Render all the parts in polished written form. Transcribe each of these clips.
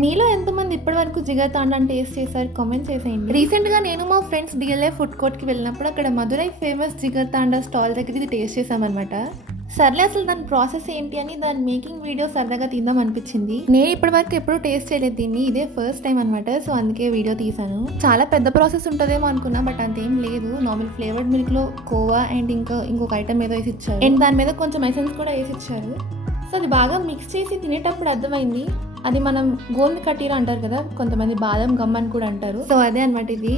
మీలో ఎంతమంది ఇప్పటివరకు జిగర్తాండాని టేస్ట్ చేశారు? కామెంట్ చేసేయండి. రీసెంట్‌గా నేను మా ఫ్రెండ్స్ డిఎల్ఏ ఫుడ్ కోర్ట్‌కి వెళ్ళినప్పుడు అక్కడ మదురై ఫేమస్ జిగర్తాండా స్టాల్ దగ్గర ఇది టేస్ట్ చేశామన్నమాట. సర్లే అసలు దాని ప్రాసెస్ ఏంటి అని దాని మేకింగ్ వీడియో సరదాగా తీద్దాం అనిపించింది. నేను ఇప్పటివరకు ఎప్పుడూ టేస్ట్ చేయలేదు దీన్ని, ఇదే ఫస్ట్ టైం అనమాట. సో అందుకే వీడియో తీసాను. చాలా పెద్ద ప్రాసెస్ ఉంటుందేమో అనుకున్నా, బట్ అంతేం లేదు. నార్మల్ ఫ్లేవర్డ్ మిల్క్ లో కోవా అండ్ ఇంకొక ఐటమ్ ఏదో వేసి ఇచ్చారు, అండ్ దాని మీద కొంచెం ఎసెన్స్ కూడా వేసి ఇచ్చారు. సో అది బాగా మిక్స్ చేసి తినేటప్పుడు అర్థమైంది, అది మనం గోంద్ కటీరా అంటారు కదా, కొంతమంది బాదం గమ్ అని కూడా అంటారు. సో అదే అనమాట, ఇది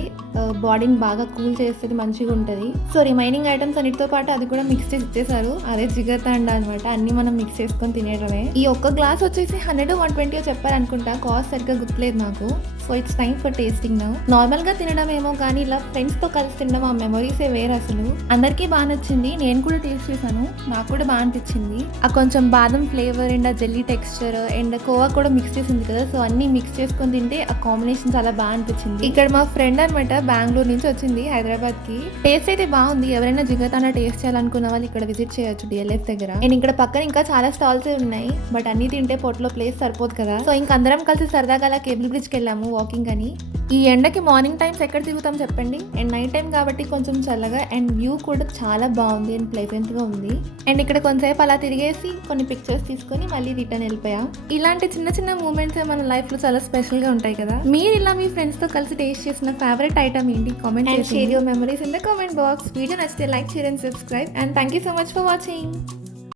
బాడీని బాగా కూల్ చేస్తుంది, మంచిగా ఉంటుంది. సో రిమైనింగ్ ఐటమ్స్ అన్నిటితో పాటు అది కూడా మిక్స్ చేసి ఇచ్చేసారు. అదే జిగర్తాండా అనమాట. అన్ని మనం మిక్స్ చేసుకొని తినేయడమే. ఈ ఒక్క గ్లాస్ వచ్చేసి 100-120 చెప్పారు అనుకుంటా, కాస్ట్ సరిగ్గా గుర్తులేదు నాకు. So it's time for tasting now. Normal గా తినడం ఏమో కానీ ఇలా ఫ్రెండ్స్ తో కలిసి తినడం ఆ మెమరీసే వేరే అసలు. అందరికీ బాగా నచ్చింది, నేను కూడా టేస్ట్ చేశాను, నాకు కూడా బాగా అనిపించింది. ఆ కొంచెం బాదం ఫ్లేవర్ అండ్ ఆ జెల్లీ టెక్స్చర్ అండ్ కోవా కూడా మిక్స్ చేసింది కదా, సో అన్ని మిక్స్ చేసుకొని తింటే ఆ కాంబినేషన్ చాలా బాగా అనిపించింది. ఇక్కడ మా ఫ్రెండ్ అనమాట బెంగళూరు నుంచి వచ్చింది హైదరాబాద్ కి. టేస్ట్ అయితే బాగుంది. ఎవరైనా జిగర్తాండా టేస్ట్ చేయాలనుకున్న వాళ్ళు ఇక్కడ విజిట్ చేయొచ్చు డిఎల్ఎఫ్ దగ్గర. అండ్ ఇక్కడ పక్కన ఇంకా చాలా స్టాల్స్ ఉన్నాయి, బట్ అన్ని తింటే పొట్టలో ప్లేస్ సరిపోదు కదా. సో ఇంక అందరం కలిసి సరదాగా అలా కేబుల్ బ్రిడ్జ్కి వెళ్ళాము వాకింగ్ అని. ఈ ఎండకి మార్నింగ్ టైమ్స్ ఎక్కడ తిరుగుతాం చెప్పండి, అండ్ నైట్ టైం కాబట్టి కొంచెం చల్లగా అండ్ వ్యూ కూడా చాలా బాగుంది అండ్ ప్లెజెంట్ గా ఉంది. అండ్ ఇక్కడ కొంతసేపు అలా తిరిగేసి కొన్ని పిక్చర్స్ తీసుకొని మళ్ళీ రిటర్న్ వెళ్ళిపోయా. ఇలాంటి చిన్న చిన్న మూమెంట్స్ మన లైఫ్ లో చాలా స్పెషల్ గా ఉంటాయి కదా. మీరు ఇలా మీ ఫ్రెండ్స్ తో కలిసి టేస్ట్ చేసిన ఫేవరెట్ ఐటమ్ ఏంటి? కామెంట్ చేసి share your memories in the comment box. Video నచ్చితే like, share and subscribe, and thank you so much for watching.